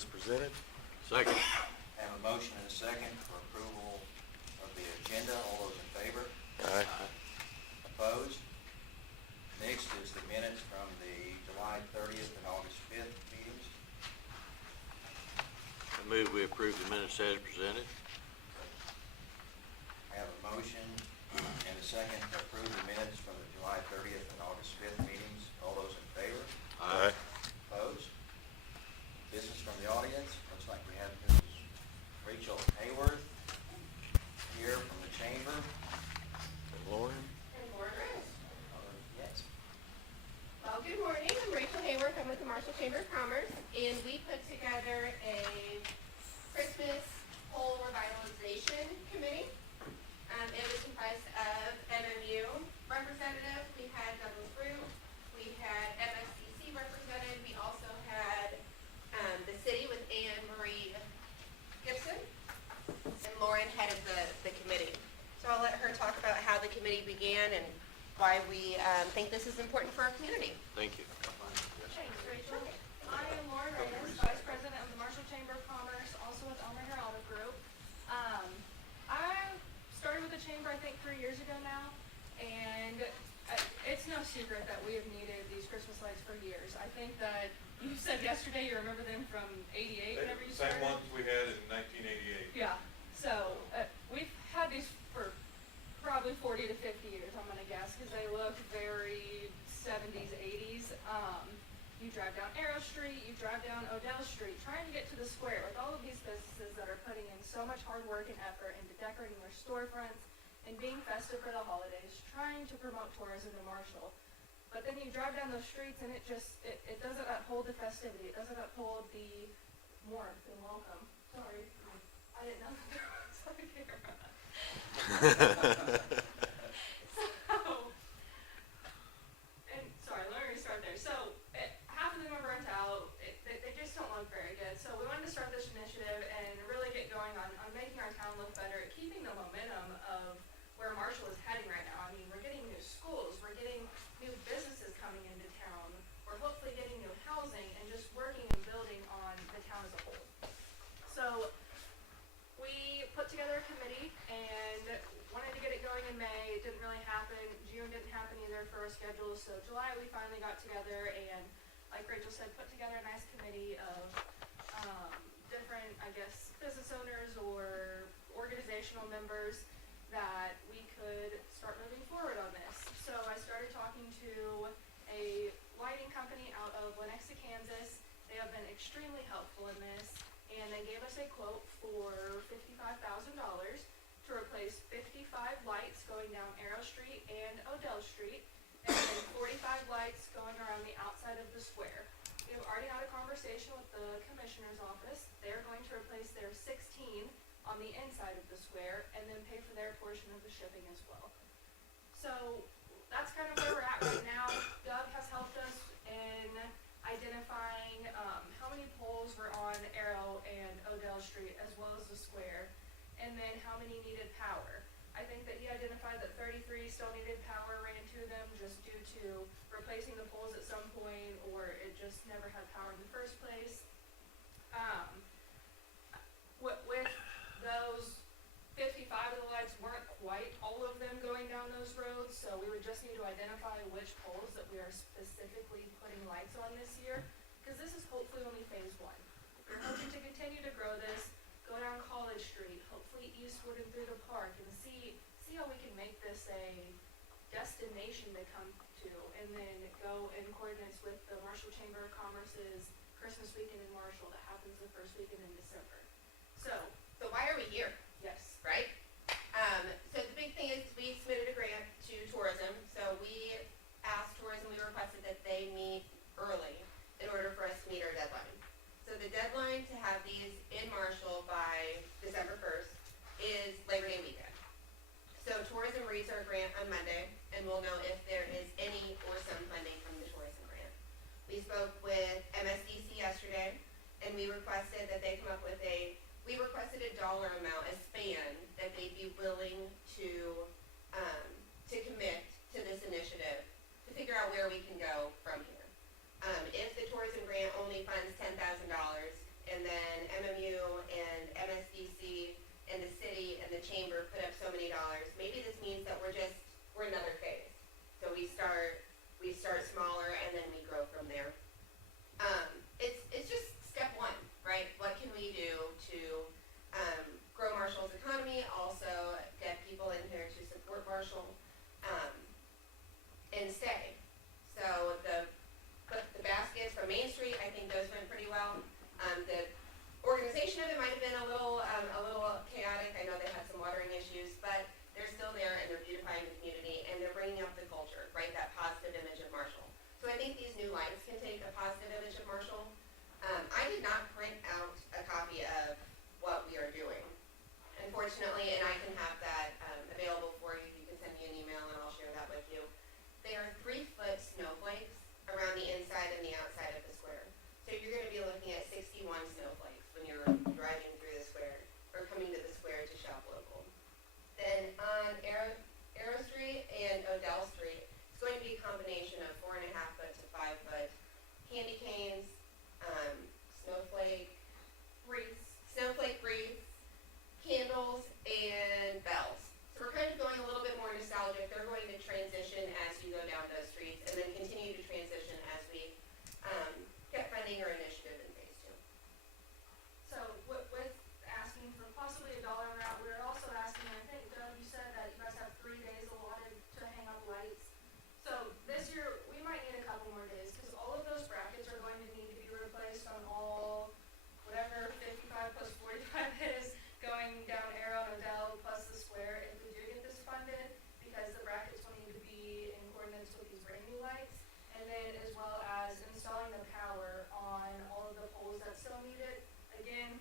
as presented. Second. Have a motion and a second for approval of the agenda. All those in favor? Aye. Opposed? Next is the minutes from the July 30th and August 5th meetings. I move we approve the minutes as presented. I have a motion and a second to approve the minutes from the July 30th and August 5th meetings. All those in favor? Aye. Opposed? Business from the audience. Looks like we have Mrs. Rachel Hayworth here from the chamber. Lauren? And Lauren. Yes. Well, good morning. I'm Rachel Hayworth. I'm with the Marshall Chamber of Commerce, and we put together a Christmas pole revitalization committee. It was comprised of MMU representative. We had Douglas Root. We had MSCC represented. We also had the city with Anne Marie Gibson, and Lauren headed the committee. So I'll let her talk about how the committee began and why we think this is important for our community. Thank you. Thanks, Rachel. I am Lauren Reyes, Vice President of the Marshall Chamber of Commerce, also with Elmer Heraldo Group. I started with the chamber, I think, 3 years ago now, and it's no secret that we have needed these Christmas lights for years. I think that you said yesterday you remember them from '88, whenever you started. Same ones we had in 1988. Yeah, so we've had these for probably 40 to 50 years, I'm gonna guess, because they look very 70s, 80s. You drive down Arrow Street, you drive down Odell Street, trying to get to the square with all of these businesses that are putting in so much hard work and effort into decorating their storefronts and being festive for the holidays, trying to promote tourism in Marshall. But then you drive down those streets and it doesn't uphold the festivity, it doesn't uphold the warmth and welcome. Sorry, I didn't know that there was a camera. And sorry, let me restart there. So half of them are burnt out. They just don't look very good. So we wanted to start this initiative and really get going on making our town look better, keeping the momentum of where Marshall is heading right now. I mean, we're getting new schools, we're getting new businesses coming into town, we're hopefully getting new housing and just working and building on the town as a whole. So we put together a committee and wanted to get it going in May. It didn't really happen. June didn't happen either for our schedule. So July we finally got together and, like Rachel said, put together a nice committee of different, I guess, business owners or organizational members that we could start moving forward on this. So I started talking to a lighting company out of Lenexa, Kansas. They have been extremely helpful in this, and they gave us a quote for $55,000 to replace 55 lights going down Arrow Street and Odell Street, and then 45 lights going around the outside of the square. We have already had a conversation with the commissioner's office. They're going to replace their 16 on the inside of the square and then pay for their portion of the shipping as well. So that's kind of where we're at right now. Doug has helped us in identifying how many poles were on Arrow and Odell Street as well as the square, and then how many needed power. I think that he identified that 33 still needed power ran to them just due to replacing the poles at some point, or it just never had power in the first place. With those 55 of the lights weren't quite all of them going down those roads, so we would just need to identify which poles that we are specifically putting lights on this year, because this is hopefully only phase one. We're hoping to continue to grow this, go down College Street, hopefully eastward and through the park, and see how we can make this a destination to come to, and then go in coordinates with the Marshall Chamber of Commerce's Christmas weekend in Marshall that happens the first weekend in December. So why are we here, yes. right? So the big thing is we submitted a grant to tourism. So we asked tourism, we requested that they meet early in order for us to meet our deadline. So the deadline to have these in Marshall by December 1st is Labor Day weekend. So tourism reads our grant on Monday, and we'll know if there is any or some funding from the tourism grant. We spoke with MSDC yesterday, and we requested that they come up with we requested a dollar amount, a span, that they'd be willing to commit to this initiative to figure out where we can go from here. If the tourism grant only funds $10,000 and then and stay. So the baskets from Main Street, I think those went pretty well. The organization of it might have been a little chaotic. I know they had some watering issues, but they're still there and they're beautifying the community and they're bringing up the culture, right? That positive image of Marshall. So I think these new lights can take a positive image of Marshall. I did not print out a copy of what we are doing, unfortunately, and I can have that available for you. You can send me an email and I'll share that with you. They are 3-foot snowflakes around the inside and the outside of the square. So you're going to be looking at 61 snowflakes when you're driving through the square or coming to the square to shop local. Then on Arrow Street and Odell Street, it's going to be a combination of 4.5 foot to 5 foot candy canes, snowflake wreaths, candles, and bells. So we're kind of going a little bit more nostalgic. They're going to transition as you go down those streets and then continue to transition as we get funding or initiative in phase 2. So with asking for possibly $1 amount, we're also asking, I think, Doug, you said that you guys have 3 days allotted to hang up lights. So this year, we might need a couple more days, because all of those brackets are going to need to be replaced on all, whatever 55 plus 45 is, going down Arrow and Odell plus the square, if we do get this funded, because the brackets will need to be in coordinates with these brand new lights, and then as well as installing the power on all of the poles that still need it. Again,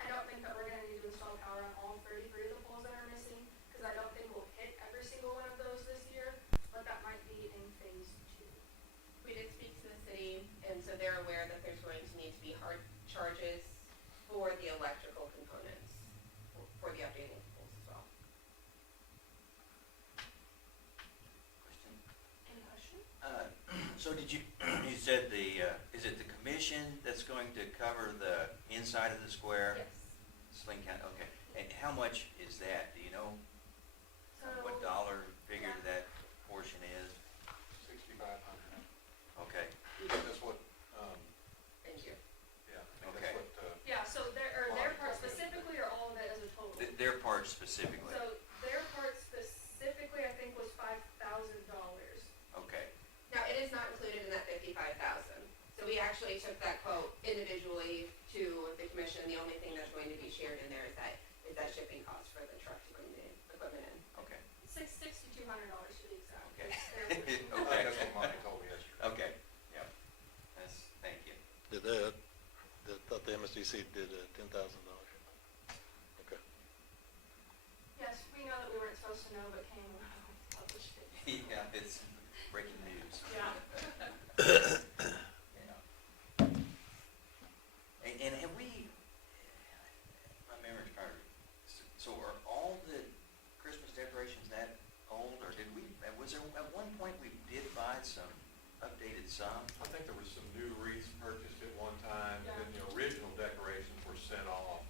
I don't think that we're gonna need to install power on all 33 of the poles that are missing, because I don't think we'll hit every single one of those this year, but that might be in phase 2. We did speak to the city, and so they're aware that there's going to need to be hard charges for the electrical components, for the updating of poles as well. Question? Any question? So did you, you said is it the commission that's going to cover the inside of the square? Yes. Sling County, okay. And how much is that? Do you know So, what dollar figure that portion is? 6,500. Okay, That's what, Thank you. yeah, I think Okay. that's what, yeah, so their part specifically, or all of it as a total? Their part specifically? So their part specifically, I think, was $5,000. Okay, Now, it is not included in that 55,000. So we actually took that quote individually to the commission. The only thing that's going to be shared in there is that shipping cost for the truck to bring the equipment in. okay, $6,200 to be exact. okay. Their- I think that's what Monty told me yesterday. Okay, yeah, thank you. Thought the MSDC did $10,000. Okay. Yes, we know that we weren't supposed to know, but came and published it. Yeah, it's breaking news. Yeah. Yeah. And have we, my memory's probably, so are all the Christmas decorations that old, or did we, was there, at one point we did buy some, updated some? I think there was some new wreaths purchased at one time, Yeah. and the original decorations were sent off,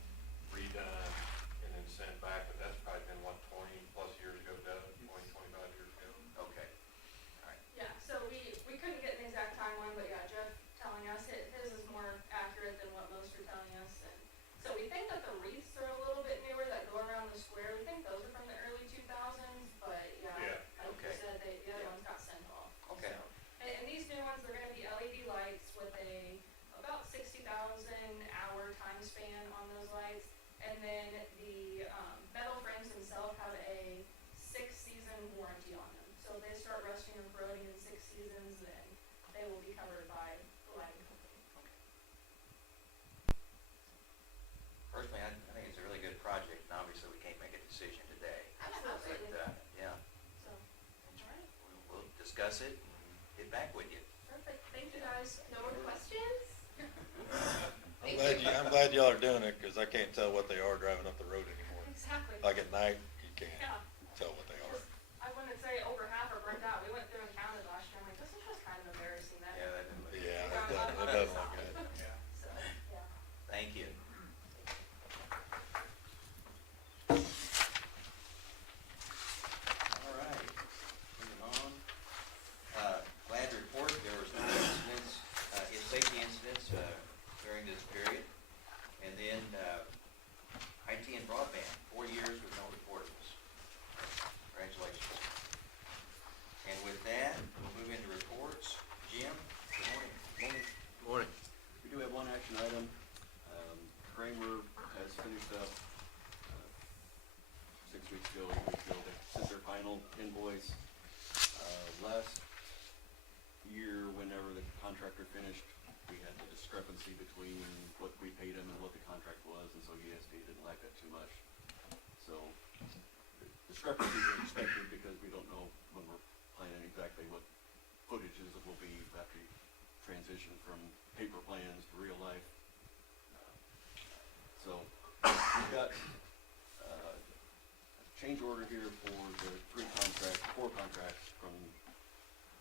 redone, and then sent back, but that's probably been, 20 plus years ago, Doug, 20, 25 years ago. Okay, all right, Yeah, so we couldn't get an exact timeline, but yeah, Jeff telling us his is more accurate than what most are telling us. And so we think that the wreaths are a little bit newer that go around the square. We think those are from the early 2000s, but yeah, Yeah. like Okay. you said, the other Yeah. ones got sent off. Okay. So, and these new ones, they're gonna be LED lights with about 60,000 hour time span on those lights. And then the metal frames themselves have a 6-season warranty on them. So if they start rusting or corroding in 6 seasons, then they will be covered by the lighting company. Personally, I think it's a really good project, and obviously we can't make a decision today. Absolutely. But, yeah, So, all right, we'll discuss it and get back with you. perfect. Thank you guys. No more questions? I'm glad y'all are doing it, because I can't tell what they are driving up the road anymore. Exactly. Like at night, you can't Yeah. tell what they are. I wouldn't say over half are burnt out. We went through and counted last year. I'm like, this is just kind of embarrassing that. Yeah, that didn't look. Yeah, it doesn't look good. So, yeah. Thank you. All right, moving on. Glad to report there was no incidents, safety incidents during this period. And then IT and broadband, 4 years with no reportables. Congratulations. And with that, we'll final invoice. Last year, whenever the contractor finished, we had the discrepancy between what we paid him and what the contract was, and so USD didn't like that too much. So, the discrepancies are expected because we don't know when we're planning exactly what footages it will be after you transition from paper plans to real life. So, we've got a change order here for the four contracts from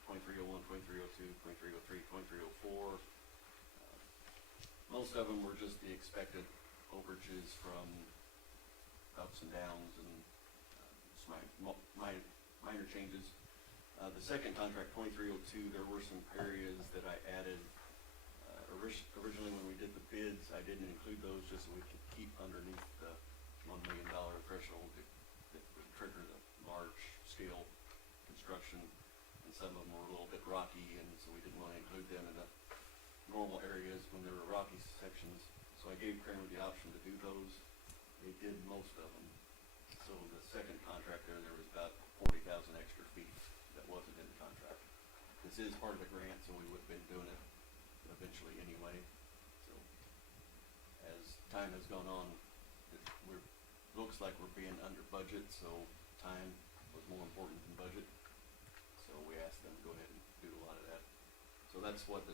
2301, 2302, 2303, 2304. Most of them were just the expected overages from ups and downs and minor changes. The second contract, 2302, there were some areas that I added. Originally when we did the bids, I didn't include those just so we could keep underneath the $1 million threshold that would trigger the large scale construction. And some of them were a little bit rocky, and so we didn't want to include them in the normal areas when there were rocky sections. So I gave Kramer the option to do those. They did most of them. So the second contract there was about 40,000 extra feet that wasn't in the contract. This is part of the grant, so we would have been doing it eventually anyway. So as time has gone on, looks like we're being under budget, so time was more important than budget. So we asked them to go ahead and do a lot of that. So that's what the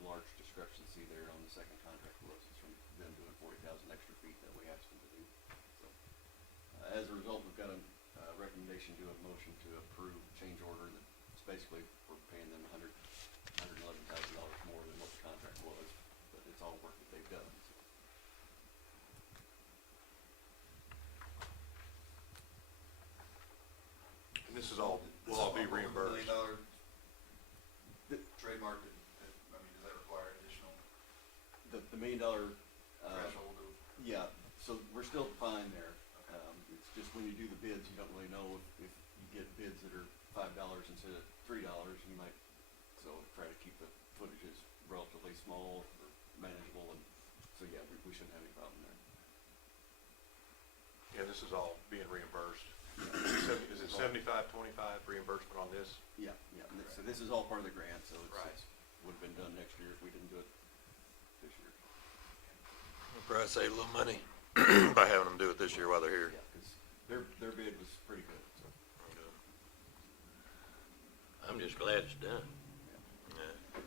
large discrepancy there on the second contract was. It's from them doing 40,000 extra feet that we asked them to do. So as a result, we've got a recommendation to a motion to approve change order. That's basically we're paying them $111,000 more than what the contract was, but it's all work that they've done. So. And this is all, will all be reimbursed. $1 million trademark, I mean, does that require additional The $1 million, threshold of? yeah, so we're still fine there. It's just when you do the bids, you don't really know if you get bids that are $5 instead of $3, you might, so try to keep the footages relatively small or manageable, and so yeah, we shouldn't have any problem there. Yeah, this is all being reimbursed. Is it 75-25 reimbursement on this? Yeah, and so this is all part of the grant, so Right. it's would have been done next year if we didn't do it this year. We'll probably save a little money by having them do it this year while they're here. Yeah, because their bid was pretty good, so. I'm just glad it's done. Yeah.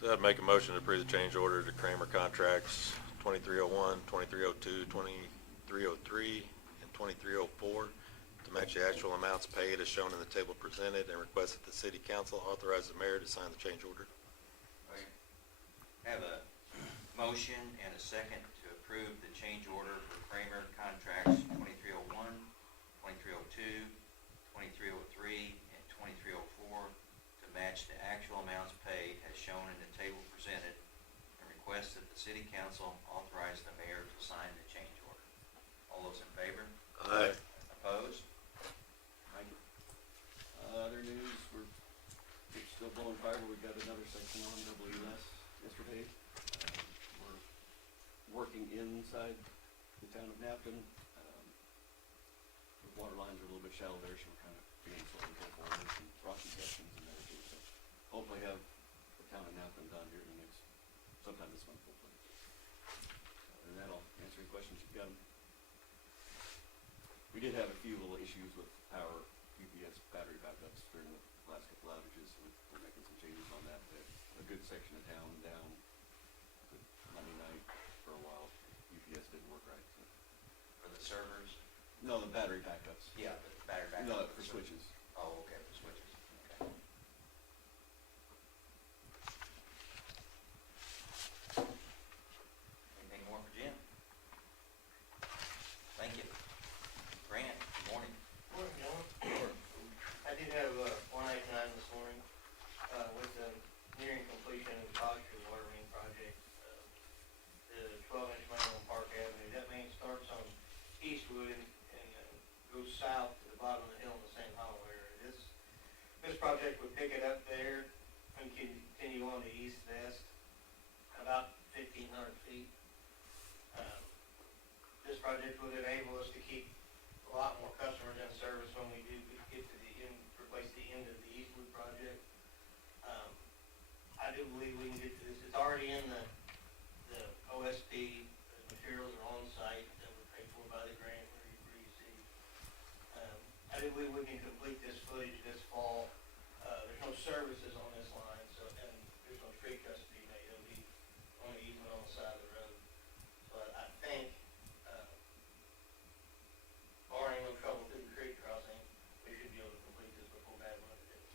So I'd make a motion to approve the change order to Kramer contracts 2301, 2302, 2303, and 2304 to match the actual amounts paid as shown in the table presented, and request that the city council authorize the mayor to sign the change order. Okay. Have a motion and a second to approve the change order for Kramer contracts 2301, 2302, 2303, and 2304 to match the actual amounts paid as shown in the table presented, and request that the city council authorize the mayor to sign the change order. All those in favor? Aye. Opposed? Other news, we're still blowing fiber. We got another section on WS yesterday. We're working inside the town of Napton. The water lines are a little bit shallow there, so we're kind of being slow to go forward. There's some rocky sections in there too, so hopefully have the town of Napton done here in the next, sometime this month, hopefully. And that'll answer any questions you've got. We did have a few little issues with power UPS battery backups during the last couple outages. We're making some changes on that. A good section of town down Monday night for a while. UPS didn't work right. So. For the servers? No, the battery backups. Yeah, the battery backup. No, for switches. Oh, okay, for switches, okay. Anything more for Jim? Thank you. Grant, good morning. Morning, gentlemen. I did have, 189 this morning, with the nearing completion of the Foxtree Water Main project. The 12-inch main on Park Avenue, that main starts on Eastwood and goes south to the bottom of the hill in the same hollow area. This project would pick it up there and continue on to east-west, about 1,500 feet. This project would enable us to keep a lot more customers in service when we do do believe we can get to this. It's already in the OSP, the materials are on site that were paid for by the grant we received. I do believe we can complete this footage this fall. There's no services on this line, so, and there's no street cuts to be made. It'll be on the easement on the side of the road. So I think, barring no trouble through the creek crossing, we should be able to complete this before bad weather hits.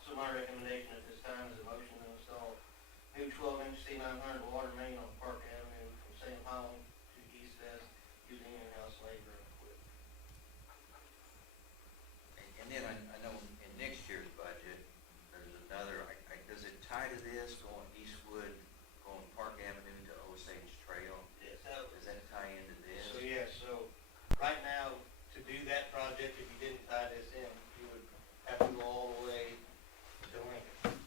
So my recommendation at this time is a motion to install new 12-inch C900 water main on Park Avenue from St. Holland to East Vest using in-house labor and equipment. And then I know in next year's budget, there's another, does it tie to this, going Eastwood, going Park Avenue to Osage Trail? Yes, that Does that tie into this? So, yes, so right now, to do that project, if you didn't tie this in, you would have to go all the way to Lincoln.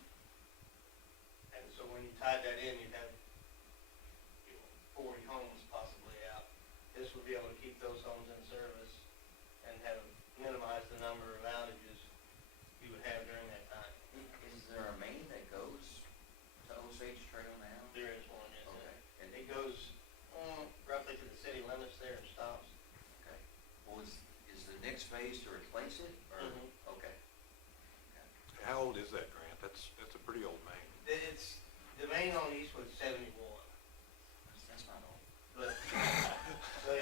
And so when you tied that in, you'd have, 40 homes possibly out. This would be able to keep those homes in service and have, minimize the number of outages you would have during that time. Is there a main that goes to Osage Trail now? There is one, yes. Okay. And it goes, roughly to the city limits there and stops. Okay. Well, is the next phase to replace it, or? Mhm. Okay. How old is that, Grant? That's a pretty old main. It's, the main on Eastwood's 71. That's not old. But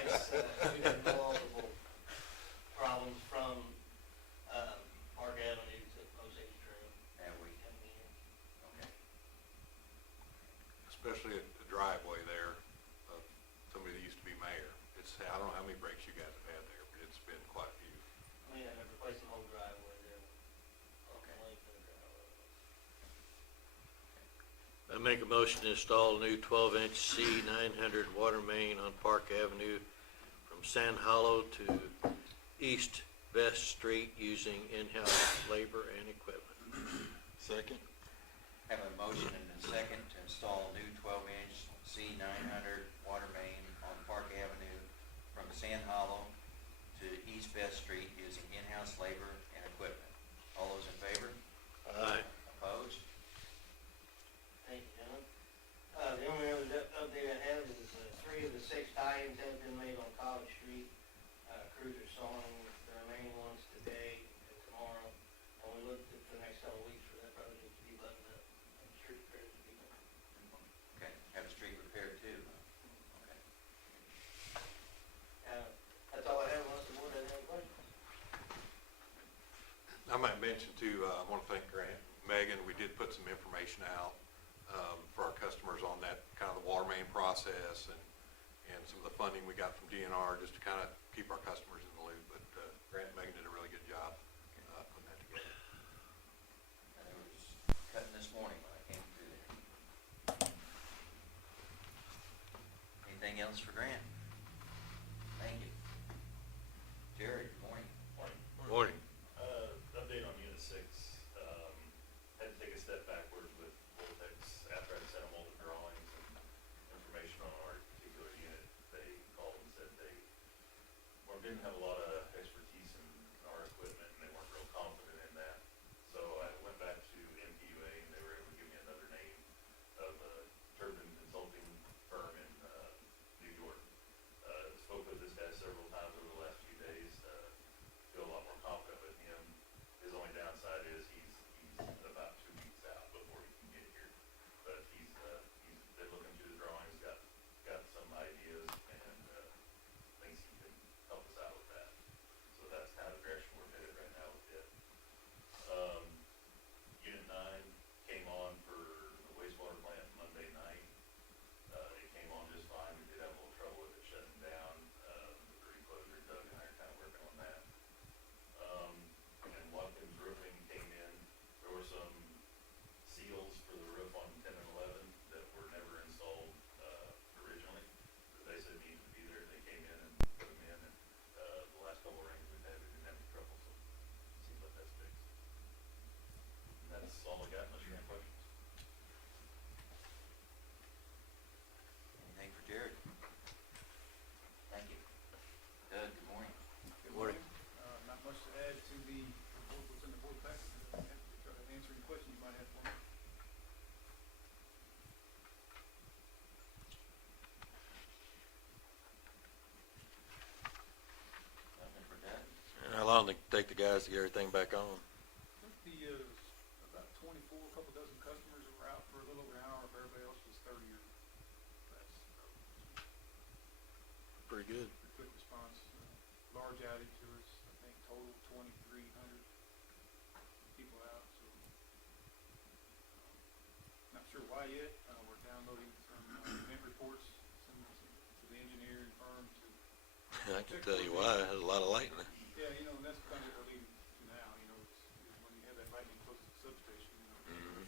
it's, we've had multiple problems from, Park Avenue to Osage Trail. Have we? Okay. Especially at the driveway there of somebody that used to be mayor. I don't know how many breaks you guys have had there, but it's been quite a few. I mean, I've replaced the whole driveway there. Okay. Length of the driveway. I make a motion to install a new 12-inch C900 water main on Park Avenue from Sand Hollow to East Vest Street using in-house labor and equipment. Second? Have a motion and a second to install a new 12-inch C900 water main on Park Avenue from Sand Hollow to East Vest Street using in-house labor and equipment. All those in favor? Aye. Opposed? Thank you, gentlemen. The only other update I have is 3 of the 6 tie-ins have been made on College Street. Crews are sawing the remaining ones today and tomorrow. And we looked at the next couple of weeks for that project to be buttoned up and street repairs to be done. Okay, have a street repaired too. Okay. That's all I have unless the board has any questions. I might mention too, I want to thank Grant, Megan, we did put some information out for our customers on that, kind of the water main process and some of the funding we got from DNR, just to kind of keep our customers in the loop. But Grant and Megan did a really good job putting that together. I was cutting this morning when I came through there. Anything else for Grant? Thank you. Jerry, good morning. Morning. Update on Unit 6, had to take a step backwards with Voltex after I sent them all the drawings and information on our particular unit. They called and said they didn't have a lot of expertise in our equipment and they weren't real confident in that. So I went back to MPUA and they were able to give me another name of a turbine consulting firm in New York. Spoke with this guy several times over the last few days. Feel a lot more confident with him. His only downside is he's about 2 weeks out before he can get here. But he's been looking through the drawings, got some ideas, and thinks he can help us out with that. take the guys to get everything back on? About 24, a couple dozen customers that were out for a little over an hour, if everybody else was 30 or less. So, Pretty good. pretty quick response. Large outage, there was, I think, total 2,300 people out, so. Not sure why yet. We're downloading some event reports, some to the engineering firm to. I can tell you why, there's a lot of lightning. Yeah, and that's kind of what we're leading to now, is when you have that lightning close to the substation, Mhm.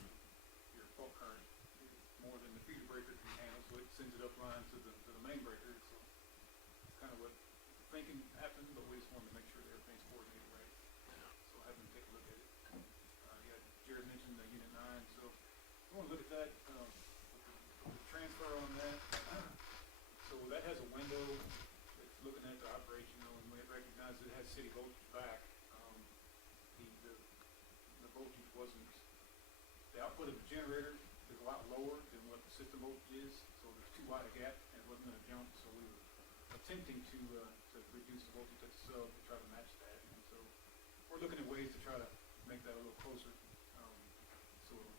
your fault current is more than the feeder breaker can handle, so it sends it upline to the main breaker, so it's kind of what thinking happened, but we just wanted to make sure that everything's coordinated right. So have them take a look at it. Jared mentioned Unit 9, so I want to look at that, with the transfer on that. So that has a window that's looking at the operational, and we recognize it has city voltage back. The voltage wasn't, the output of the generator is a lot lower than what the system voltage is, so there's too wide a gap, and it wasn't gonna jump, so we were attempting to reduce the voltage at the sub to try to match that. And so we're looking at ways to try to make that a little closer, so it'll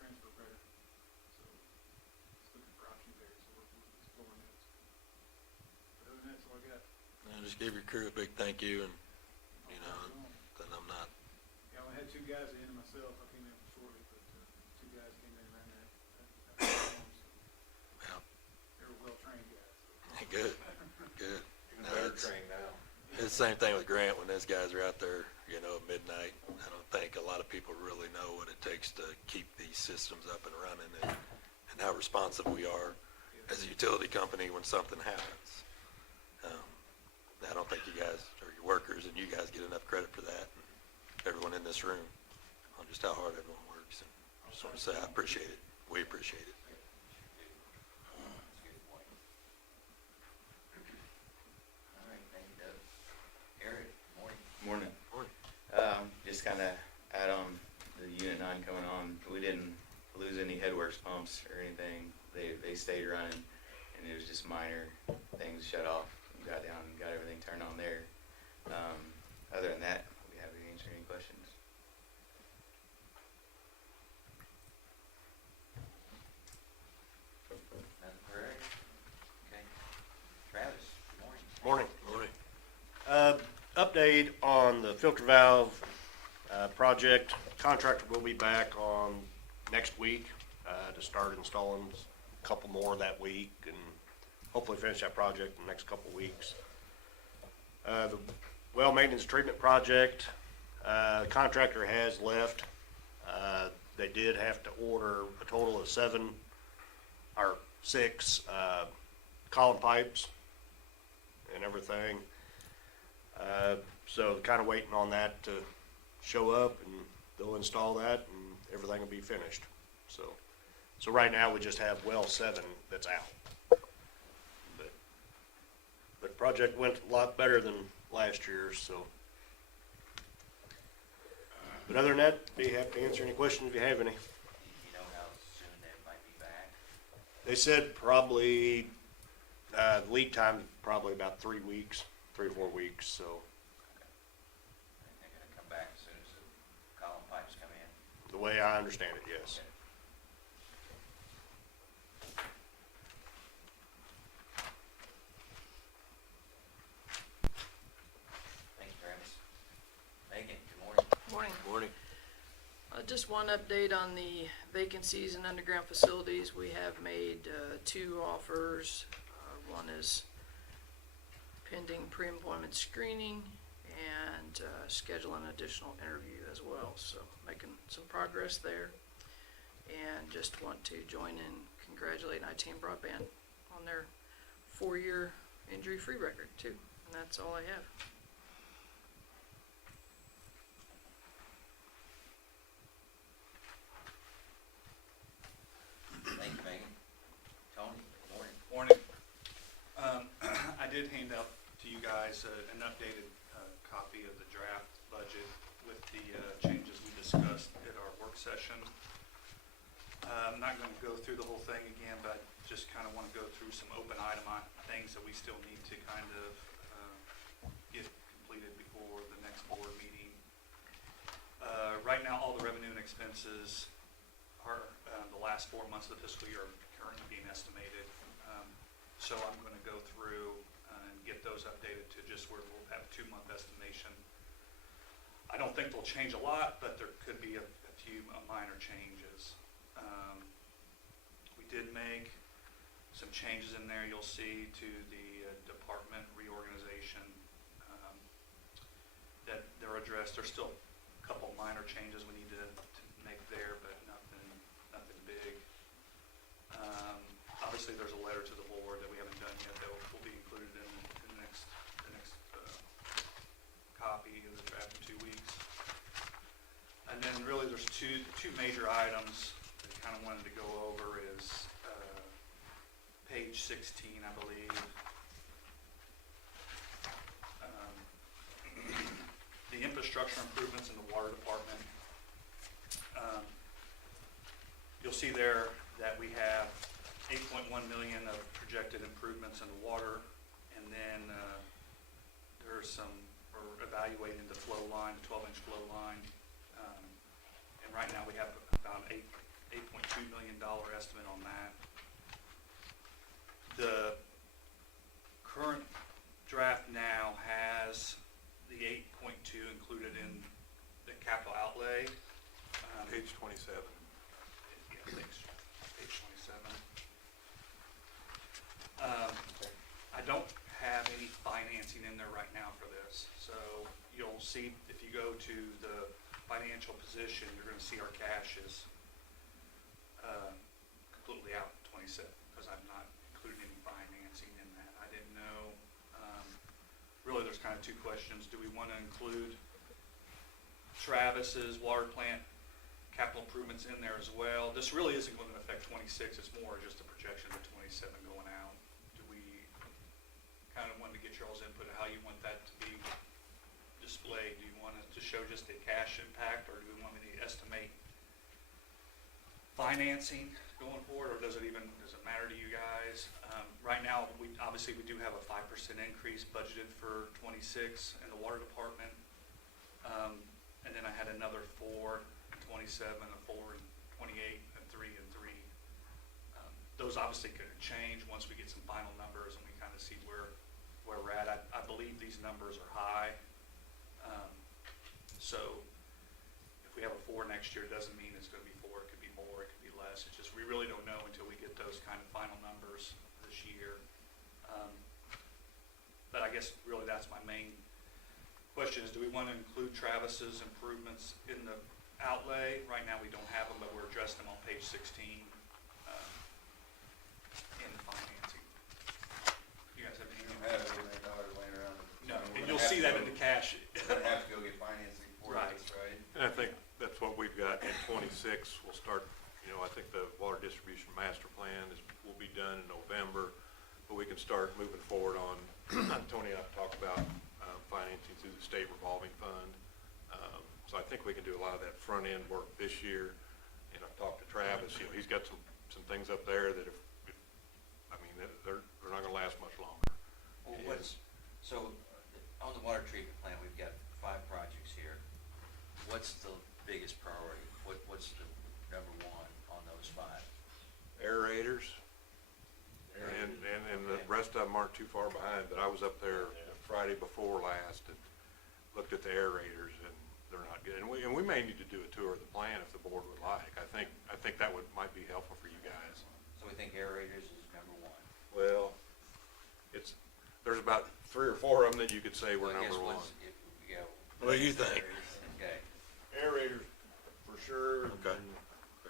transfer better. So just looking for options there, so we're exploring that. But other than that, that's all I got. Just give your crew a big thank you, and, then I'm not, Yeah, I had 2 guys in and myself. I came in shortly, but 2 guys came in and ran that. well, They were well-trained guys. So. good, good. Even No, better it's- trained now. It's the same thing with Grant, when those guys are out there, at midnight. I don't think a lot of people really know what it takes to keep these systems up and running, and how responsive we are as a utility company when something happens. I don't think you guys, or your workers, and you guys get enough credit for that, and everyone in this room, on just how hard everyone works. And I just want to say I appreciate it. We appreciate it. That's a good point. All right, thank you, Doug. Eric, morning. Morning. Morning. Just kind of add on the Unit 9 coming on. We didn't lose any headworks pumps or anything. They stayed running, and it was just minor things shut off. Got down and got everything turned on there. Other than that, we haven't answered any questions. Nothing for Eric? Okay. Travis, good morning. Morning. Morning. Update on the filter valve project. Contractor will be back on next week to start installing a couple more that week and hopefully finish that project in the next couple weeks. The well maintenance treatment project, the contractor has left. They did have to order a total of 6 column pipes and everything. So kind of waiting on that to show up, and they'll install that and everything will be finished. So right now we just have well 7 that's out. But the project went a lot better than last year, so. But other than that, be happy to answer any questions if you have any. Do you know how soon they might be back? They said probably, lead time probably about 3 weeks, 3 or 4 weeks, so. And they're gonna come back as soon as the column pipes come in? The way I understand it, yes. Okay. Thanks, Travis. Megan, good morning. Morning. Morning. Just one update on the vacancies in underground facilities. We have made 2 offers. One is pending pre-employment screening and scheduling an additional interview as well. So making some progress there. And just want to join in congratulating IT and Broadband on their 4-year injury-free record too. And that's all I have. Thank you, Megan. Tony, good morning. Morning. I did hand out to you guys an updated copy of the draft budget with the changes we discussed at our work session. I'm not going to go through the whole thing again, but I just kind of want to go through some open item things that we still need to kind of get completed before the next board expenses are, the last 4 months of the fiscal year are currently being estimated. So I'm going to go through and get those updated to just where we'll have a 2-month estimation. I don't think they'll change a lot, but there could be a few minor changes. We did make some changes in there, you'll see, to the department reorganization that they're addressed. There's still a couple minor changes we need to make there, but nothing big. Obviously, there's a letter to the board that we haven't done yet that will be included in the next copy of the draft in 2 weeks. And then really there's two major items that I kind of wanted to go over is page 16, I believe. The infrastructure improvements in the water department. You'll see there that we have 8.1 million of projected improvements in the water, and then there's we're evaluating the flow line, the 12-inch flow line, and right now we have about $8.2 million estimate on that. The current draft now has the 8.2 included in the capital outlay. Page 27. Yeah, page 27. I don't have any financing in there right now for this. So you'll see if you go to the financial position, you're going to see our cash is completely out in 27 because I've not included any financing in that. I didn't know. Really, there's kind of two questions. Do we want to include Travis's water plant capital improvements in there as well? This really isn't going to affect 26. It's more just a projection of 27 going out. Do we kind of want to get y'all's input of how you want that to be displayed? Do you want it to show just the cash impact, or do we want me to estimate financing going forward, or does it matter to you guys? Right now, we do have a 5% increase budgeted for 26 in the water department, and then I had another 4 in 27, a 4 in 28, and 3 in 3. Those obviously could change once we get some final numbers and we kind of see where we're at. I believe these numbers are high, so if we have a 4 next year, it doesn't mean it's going to be 4. It could be more, it could be less. It's just we really don't know until we get those kind of final numbers this year. But I guess really that's my main question is, do we want to include Travis's improvements in the outlay? Right now we don't have them, but we're addressing them on page 16 in financing. You guys have any? You don't have $8 million laying around. No, and you'll see that in the cash. We're gonna have to go get financing for Right. this, right? And I think that's what we've got in 26. We'll start, I think the water distribution master plan will be done in November, but we can start moving forward on, Tony and I talked about financing through the state revolving fund. So I think we can do a lot of that front end work this year. And I've talked to Travis, he's got some things up there that they're not gonna last much longer. Well, so on the water treatment plant, we've got 5 projects here. What's the biggest priority? What's the number 1 on those 5? Aerators. And the rest of them aren't too far behind, but I was up there Friday before last and looked at the aerators, and they're not good. And we may need to do a tour of the plant if the board would like. I think that might be helpful for you guys. So we think aerators is number 1. Well, there's about 3 or 4 of them that you could say were Well, I guess number 1. What do you think? Okay. Aerators for sure. Okay. And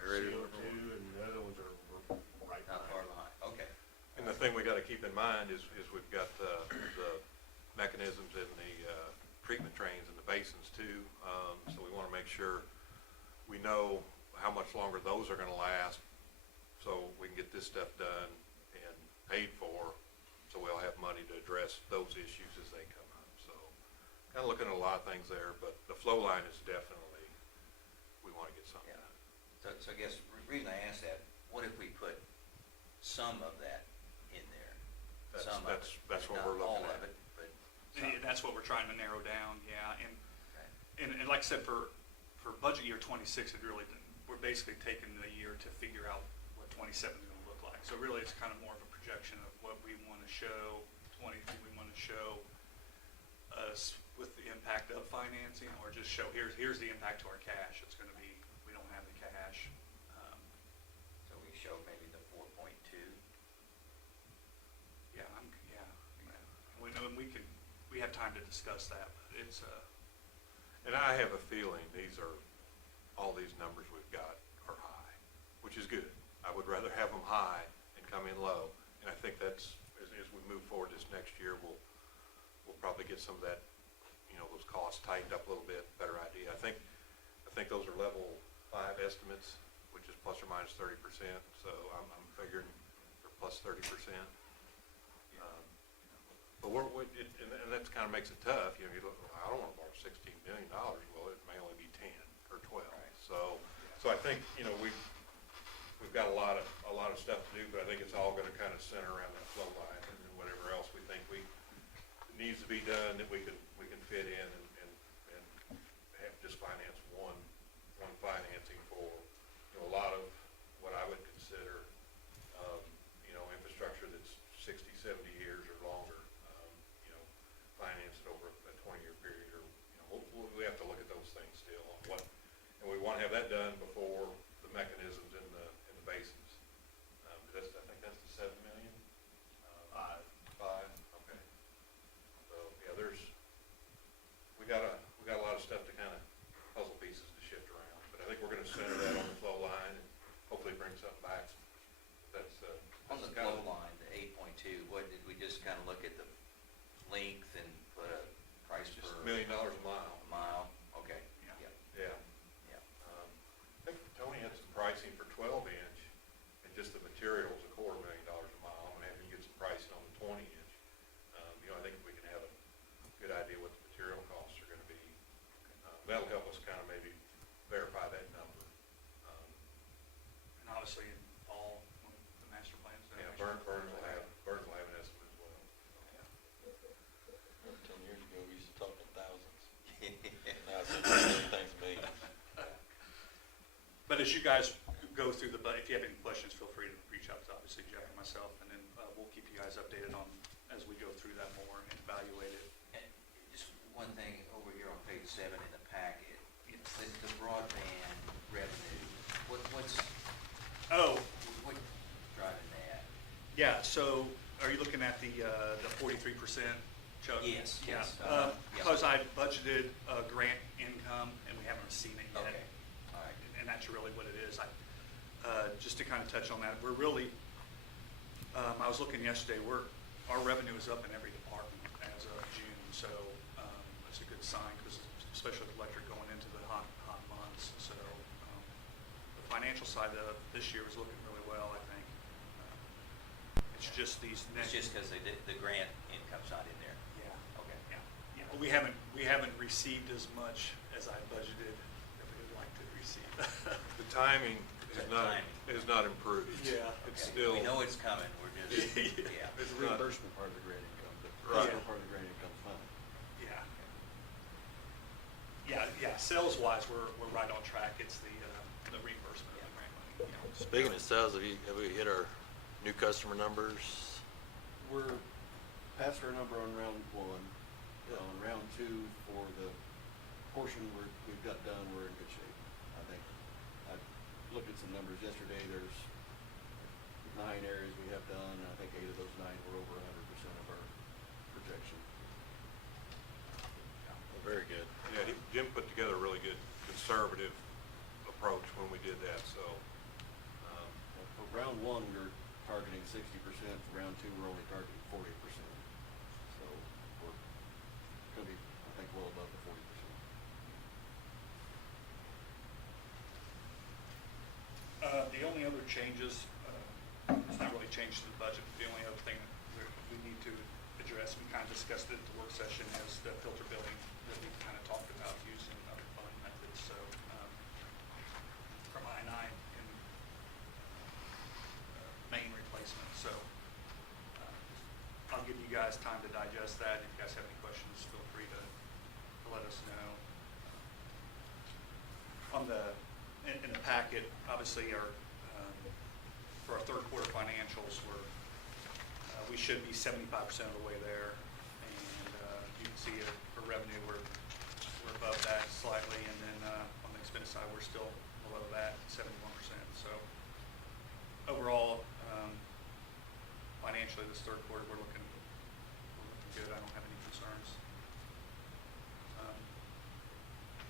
Aerators. CO2 and the other ones are right Not far behind. behind. Okay. And the thing we gotta keep in mind is we've got the mechanisms in the treatment trains and the basins too. So we wanna make sure we know how much longer those are gonna last, so we can get this stuff done and paid for, so we'll have money to address those issues as they come up. So kinda looking at a lot of things there, but the flow line is definitely, we wanna get something done. So I guess the reason I asked that, what if we put some of that in there? Some of it, That's what not we're looking all at. of it, but And that's what we're trying to narrow down, yeah. And like I said, for budget year 26, we're basically taking a year to figure out what 27 is gonna look like. So really, it's kind of more of a projection of what we wanna show, we wanna show us with the impact of financing, or just show, here's the impact to our cash. It's gonna be, we don't have the cash. So we showed maybe the 4.2. Yeah, we know, and we have time to discuss that, but it's, And I have a feeling all these numbers we've got are high, which is good. I would rather have them high and come in low. And I think that's, as we move forward this next year, we'll probably get some of that, those costs tightened up a little bit, better idea. I think those are level 5 estimates, which is plus or minus 30%. So I'm figuring they're plus 30%. But and that kind of makes it tough. You look, I don't want to borrow $16 million. Well, it may only be 10 or 12. Right. So I think, we've got a lot of stuff to do, but I think it's all going to kind of center around that flow line and then whatever else we think needs to be done that we can fit in and have just finance one financing for, a lot of what I would consider, infrastructure that's 60, 70 years or longer, finance it over a 20-year period, or, we have to look at those things still on what, and we want to have that done before the mechanisms in the basins. I think that's the 7 million? 5. Okay. So, yeah, we got a lot of stuff to kind of puzzle pieces to shift around, but I think we're going to center that on the flow line and hopefully bring something back. On the flow line, the 8.2, what, did we just kind of look at the length and put a price Just per $1 million a mile. mile? Okay. Yeah. Yeah. Yeah. I think Tony had some pricing for 12-inch, and just the materials, $250,000 a mile, and having you get some pricing on the 20-inch. I think we can have a good idea what the material costs are going to be. That'll help us kind of maybe verify that number. and obviously in fall, when the master plan's done. Yeah, Burns will have an estimate as well. 10 years ago, we used to talk in thousands. Now it's things millions. But as you guys go through if you have any questions, feel free to reach out to obviously Jeff and myself, and then we'll keep you guys updated on as we go through that more and evaluate it. And just one thing over here on page 7 in the packet, the broadband revenue, what's driving that? Yeah, so are you looking at the 43%, Chuck? Yes, Yeah, yes. because I budgeted grant income and we haven't seen it yet. Okay, all right. And that's really what it is. Just to kind of touch on that, we're really, I was looking yesterday, our revenue is up in every department as of June, so that's a good sign, because especially with electric going into the hot months. So the financial side of this year is looking really well, I think. It's just these It's next. just because the grant income's not in there. Yeah. Okay. Yeah. We haven't received as much as I budgeted that we would like to receive. The timing is not improved. Yeah. It's Okay, still. we know it's coming, we're just, yeah. It's The not, reimbursement part of the grant income, the Right. part of the grant income's fine. Yeah, sales-wise, we're right on track. It's the reimbursement of the grant money. Speaking of sales, have we hit our new customer numbers? We're past our number on round 1. On round 2, for the portion we've got done, we're in good shape. I think I looked at some numbers yesterday. There's 9 areas we have done, and I think 8 of those 9 were over 100% of our projection. Very good. yeah, Jim put together a really good conservative approach when we did that, so. For round 1, we were targeting 60%. For round 2, we're only targeting 40%. So we're going to be, I think, well above the 40%. The only other changes, it's not really changed to the budget. The only other thing that we need to address, we kind of discussed it at the work session, is the filter building that we kind of talked about using other fund methods. So from I-9 and main replacement. So I'll give you guys time to digest that. If you guys have any questions, feel free to let us know. In the packet, obviously, for our third quarter financials, we should be 75% of the way there. And you can see for revenue, we're above that slightly, and then on the expense side, we're still below that, 71%. So overall, financially, this third quarter, we're looking good. I don't have any concerns.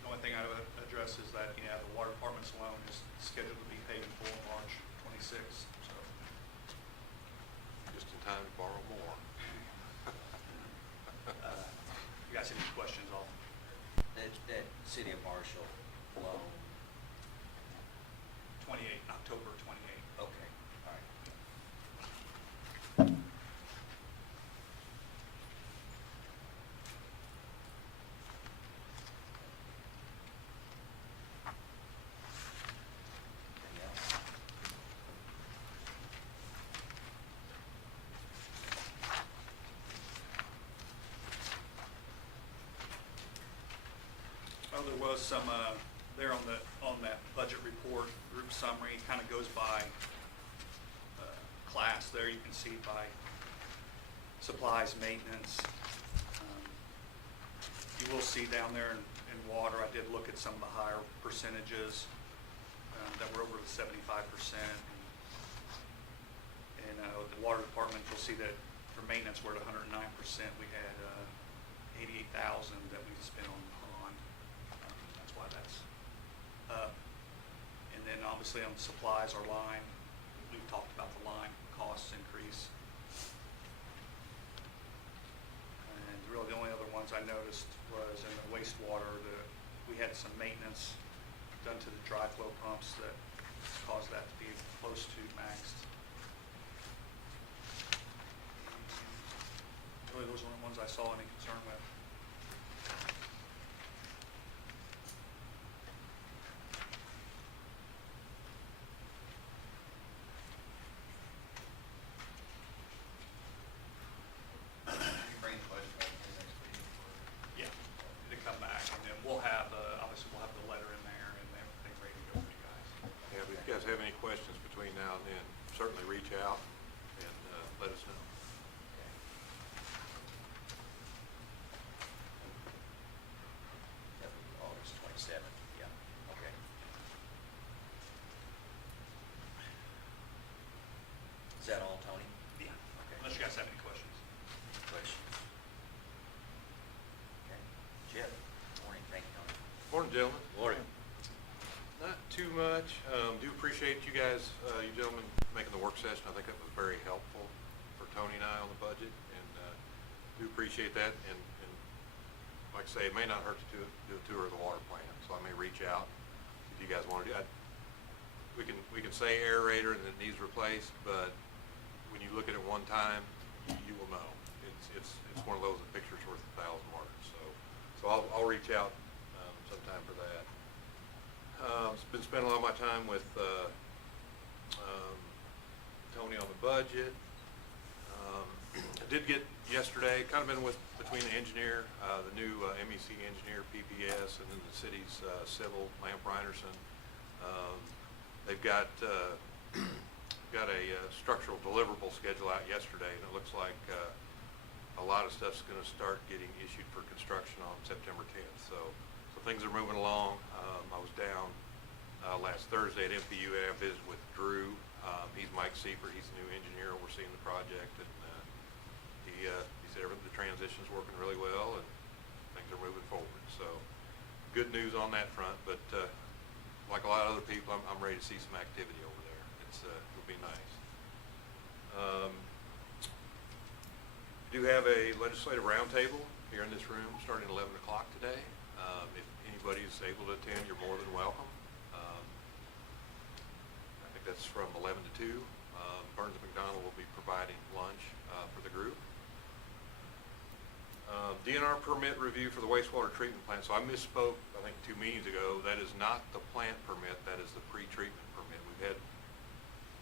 The only thing I would address is that, the water department's loan is scheduled to be paid in full on March 26th, so. Just in time to borrow more. If you guys have any questions, That City of Marshall loan, 28, October 28th. okay, all right. Anything else? Oh, there was some, there on that budget report, group summary, kind of goes by class there. You can see by supplies, maintenance. You will see down there in water, I did look at some of the higher percentages that were over the 75%. And the water department, you'll see that for maintenance, we're at 109%. We had 88,000 that we spent on pond. That's why that's up. And then obviously on supplies, our line, we've talked about the line costs increase. And really the only other ones I noticed was in the wastewater, we had some maintenance done to the dry flow pumps that caused that to be close to maxed. Really, those are the ones I saw any concern with. You bring the budget back to the next meeting for. Yeah, to come back, and then we'll have, obviously we'll have the letter in there and everything ready to go for you guys. Yeah, if you guys have any questions between now and then, certainly reach out and let us know. That would be August 27th, yeah, okay. Is that all, Tony? Yeah, Okay. unless you guys have any questions. Questions? Okay. Jeff, morning, thank you, Tony. Morning, gentlemen. Morning. Not too much. Do appreciate you guys, you gentlemen, making the work session. I think that was very helpful for Tony and I on the budget, and do appreciate that. And like I say, it may not hurt to do a tour of the water plant, so I may reach out if you guys want to do it. We can say aerator and it needs replaced, but when you look at it one time, you will know. It's one of those that picture's worth 1,000 words. So I'll reach out sometime for that. Been spending a lot of my time with Tony on the budget. I did get yesterday, kind of been between the engineer, the new MEC engineer, PPS, and then the city's civil, Lamp Reinerson. They've got a structural deliverable schedule out yesterday, and it looks like a lot of stuff's going to start getting issued for construction on September 10th. So things are moving along. I was down last Thursday at MPU. I visited with Drew. He's Mike Seifert. He's the new engineer overseeing the project, and he said the transition's working really well and things are moving forward. So good news on that front, but like a lot of other people, I'm ready to see some activity over there. It'll be nice. We do have a legislative roundtable here in this room starting at 11 o'clock today. If anybody is able to attend, you're more than welcome. I think that's from 11 to 2. Burns and McDonald will be providing lunch for the group. DNR permit review for the wastewater treatment plant. So I misspoke, I think 2 meetings ago. That is not the plant permit, that is the pre-treatment permit. We've had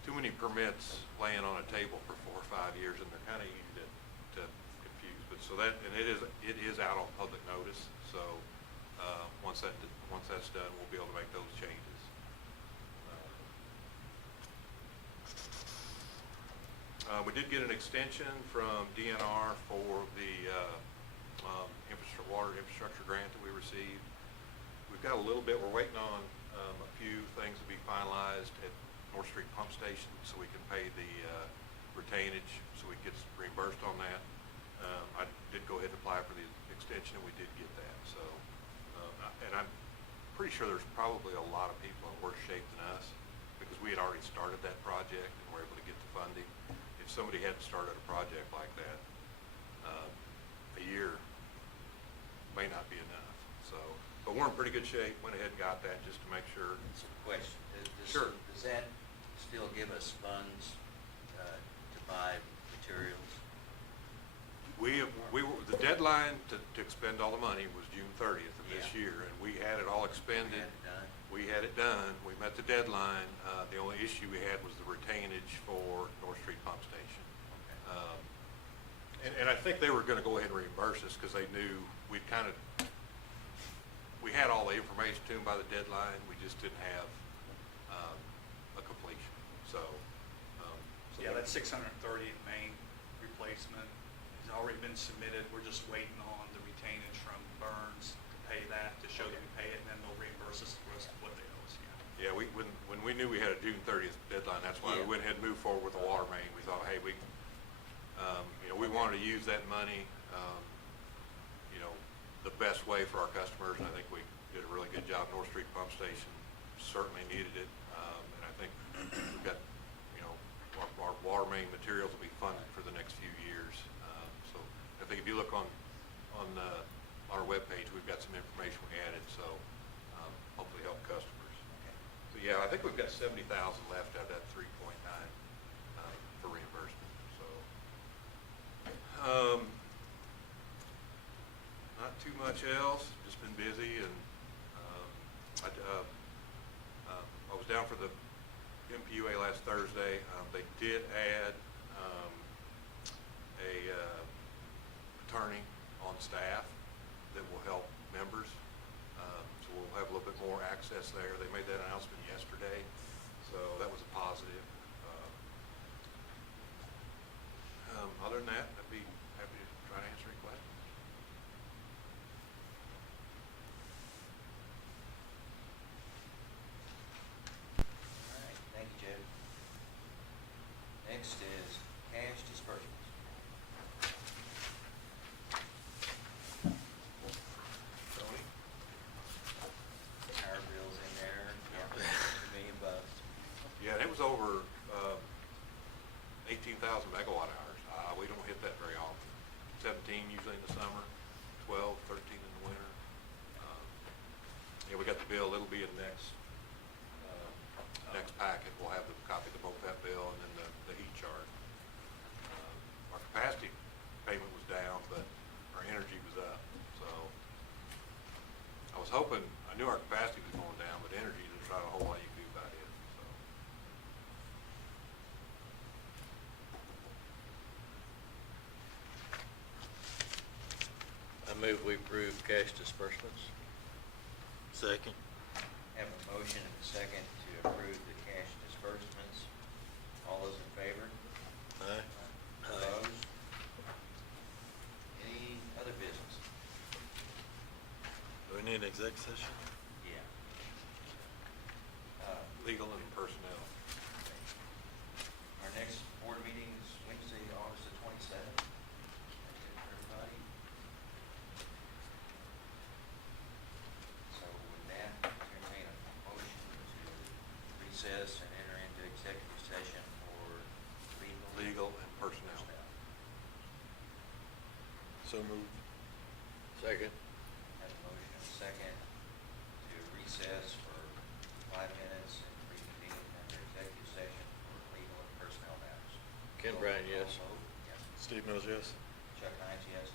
too many permits laying on a table for 4 or 5 years, and they're kind of easy to confuse. But so that, and it is out on public notice. So once that's done, we'll be able to make those changes. We did get an extension from DNR for the water infrastructure grant that we received. We've got a little bit, we're waiting on a few things to be finalized at North Street Pump Station so we can pay the retainage, so we can get reimbursed on that. I did go ahead and apply for the extension, and we did get that. So, and I'm pretty sure there's probably a lot of people in worse shape than us because we had already started that project and were able to get the funding. If somebody hadn't started a project like that, a year may not be enough. So, but we're in pretty good shape. Went ahead and got that just to make sure. Some question. Sure. Does that still give us funds to buy materials? The deadline to expend all the money was June 30th of this Yeah. year, and we had it all expended. Had it done? We had it done. We met the deadline. The only issue we had was the retainage for North Street Pump Station. Okay. And I think they were gonna go ahead and reimburse us because they knew we had all the information to them by the deadline. We just didn't have a completion. So Yeah, that 630 main replacement has already been submitted. We're just waiting on the retainage from Burns to pay that, to show that we pay it, and then they'll reimburse us the rest of what they owe us, yeah. Yeah, when we knew we had a June 30th deadline, that's why we Yeah. went ahead and moved forward with the water main. We thought, hey, we wanted to use that money, the best way for our customers, and I think we did a really good job. North Street Pump Station certainly needed it, and I think we've got, our water main materials will be funded for the next few years. So I think if you look on our webpage, we've got some information we added, so hopefully help customers. So yeah, I think we've got 70,000 left out of that 3.9 for reimbursement. So not too much else. Just been busy, and I was down for the MPUA last Thursday. They did add a attorney on staff that will help members. So we'll have a little bit more access there. They made that announcement yesterday, so that was a positive. Other than that, I'd be happy to try to answer any questions. All right, thank you, Jed. Next is cash disbursements. Tony? Power bills in there, $2 million. Yeah, and it was over 18,000 megawatt hours. We don't hit that very often. 17 usually in the summer, 12, 13 in the winter. Yeah, we got the bill. It'll be in the next packet. We'll have the copy of both that bill and then the heat chart. Our capacity payment was down, but our energy was up. So I was hoping, I knew our capacity was going down, but energy, there's not a whole lot you can do about it. So. I move we approve cash disbursements. Second. Have a motion and a second to approve the cash disbursements. All those in favor? Aye. Opposed? Any other business? Do we need an exec session? Yeah. Legal and personnel. Our next board meeting is Wednesday, August the 27th. That's it for everybody. So with that, entertain a motion to recess and enter into executive session for Legal and personnel. So moved. Second. Have a motion and a second to recess for 5 minutes and reconvene under executive session for legal and personnel matters. Ken Bryant, yes. Roll vote. Yes. Steve Mills, yes. Chuck Hines, yes.